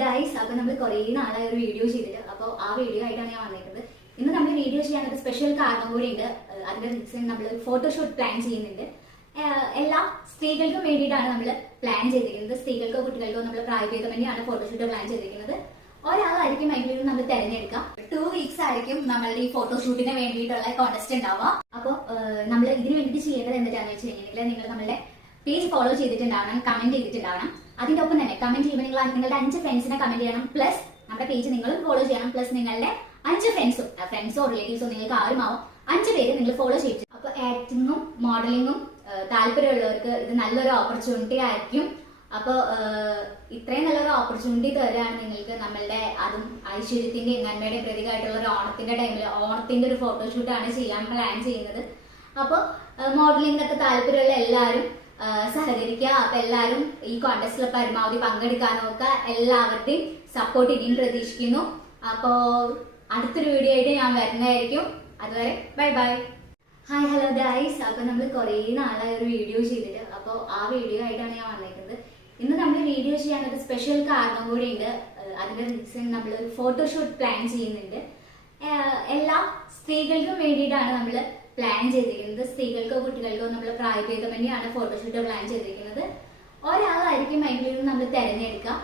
Guys, അപ്പോൾ നമ്മൾ കുറേ നാളായി ഒരു വീഡിയോ ചെയ്തിട്ട്, അപ്പോൾ ആ വീഡിയോ ആയിട്ടാണ് ഞാൻ വന്നിരിക്കുന്നത്. ഇന്ന് നമ്മൾ വീഡിയോ ചെയ്യാൻ ഒരു സ്പെഷ്യൽ കാരണം കൂടി ഉണ്ട്. അതിന്റെ റീസൺ നമ്മൾ ഫോട്ടോഷൂട്ട് പ്ലാൻ ചെയ്യുന്നുണ്ട്. എല്ലാ സ്ത്രീകൾക്കും വേണ്ടിയിട്ടാണ് നമ്മൾ പ്ലാൻ ചെയ്തിരിക്കുന്നത്. സ്ത്രീകൾക്കോ കുട്ടികൾക്കോ നമ്മൾ പ്രായഭേദമന്യാണ് ഫോട്ടോഷൂട്ട് പ്ലാൻ ചെയ്തിരിക്കുന്നത്. ഒരാളായിരിക്കും അതിൽ നിന്ന് നമ്മൾ തിരഞ്ഞെടുക്കാം. 2 വീക്സ് ആയിരിക്കും നമ്മളുടെ ഈ ഫോട്ടോഷൂട്ടിന് വേണ്ടിയിട്ടുള്ള കോൺടെസ്റ്റ് ഉണ്ടാവുക. അപ്പോൾ നമ്മൾ ഇതിന് വേണ്ടിയിട്ട് ചെയ്യേണ്ടത് എന്താണെന്ന് വെച്ച് കഴിഞ്ഞിട്ടുണ്ടെങ്കിൽ, നിങ്ങൾ നമ്മുടെ പേജ് ഫോളോ ചെയ്തിട്ടുണ്ടാവണം, കമന്റ് ചെയ്തിട്ടുണ്ടാവണം. അതിന്റെ ഒപ്പം തന്നെ കമന്റ് ചെയ്യുമ്പോൾ നിങ്ങൾ നിങ്ങളുടെ 5 ഫ്രണ്ട്സിനെ കമന്റ് ചെയ്യണം. പ്ലസ് നമ്മുടെ പേജ് നിങ്ങളും ഫോളോ ചെയ്യണം. പ്ലസ് നിങ്ങളുടെ 5 ഫ്രണ്ട്സോ റിലേറ്റീവ്സോ നിങ്ങൾക്ക് ആരുമാവും 5 പേര് നിങ്ങൾ ഫോളോ ചെയ്തു. അപ്പൊ ആക്ടിങ്ങും മോഡലിങ്ങും താല്പര്യമുള്ളവർക്ക് ഇത് നല്ലൊരു ഓപ്പർച്യൂണിറ്റി ആയിരിക്കും. അപ്പോൾ ഇത്രയും നല്ലൊരു ഓപ്പർച്യൂണിറ്റി തരാണ് നിങ്ങൾക്ക്. നമ്മളുടെ അതും ഐശ്വര്യത്തിന്റെ നന്മയുടെ പ്രതീകമായിട്ടുള്ള ഒരു ഓണത്തിന്റെ ടൈമിൽ ഓണത്തിന്റെ ഒരു ഫോട്ടോഷൂട്ടാണ് ചെയ്യാൻ പ്ലാൻ ചെയ്യുന്നത്. അപ്പോൾ മോഡലിംഗിനൊക്കെ താല്പര്യമുള്ള എല്ലാവരും സഹകരിക്കുക. അപ്പൊ എല്ലാവരും ഈ കോൺടെസ്റ്റിൽ പരമാവധി പങ്കെടുക്കാനും ഒക്കെ എല്ലാവരുടെയും സപ്പോർട്ട് ഇനിയും പ്രതീക്ഷിക്കുന്നു. അപ്പോ അടുത്തൊരു വീഡിയോ ആയിട്ട് ഞാൻ വരുന്നതായിരിക്കും. അതുവരെ bye bye. Hi, hello guys. അപ്പൊ നമ്മൾ കുറേ നാളായി ഒരു വീഡിയോ ചെയ്തിട്ട്, അപ്പോൾ ആ വീഡിയോ ആയിട്ടാണ് ഞാൻ വന്നിരിക്കുന്നത്. ഇന്ന് നമ്മൾ വീഡിയോ ചെയ്യാൻ ഒരു സ്പെഷ്യൽ കാരണം കൂടി ഉണ്ട്. അതിന്റെ റീസൺ നമ്മൾ ഒരു ഫോട്ടോഷൂട്ട് പ്ലാൻ ചെയ്യുന്നുണ്ട്. എല്ലാ സ്ത്രീകൾക്കും വേണ്ടിയിട്ടാണ് നമ്മൾ പ്ലാൻ ചെയ്തിരിക്കുന്നത്. സ്ത്രീകൾക്കോ കുട്ടികൾക്കോ നമ്മൾ പ്രായഭേദമന്യാണ് ഫോട്ടോഷൂട്ട് പ്ലാൻ ചെയ്തിരിക്കുന്നത്. ഒരാളായിരിക്കും അതിൽ നിന്ന് നമ്മൾ തിരഞ്ഞെടുക്കുക.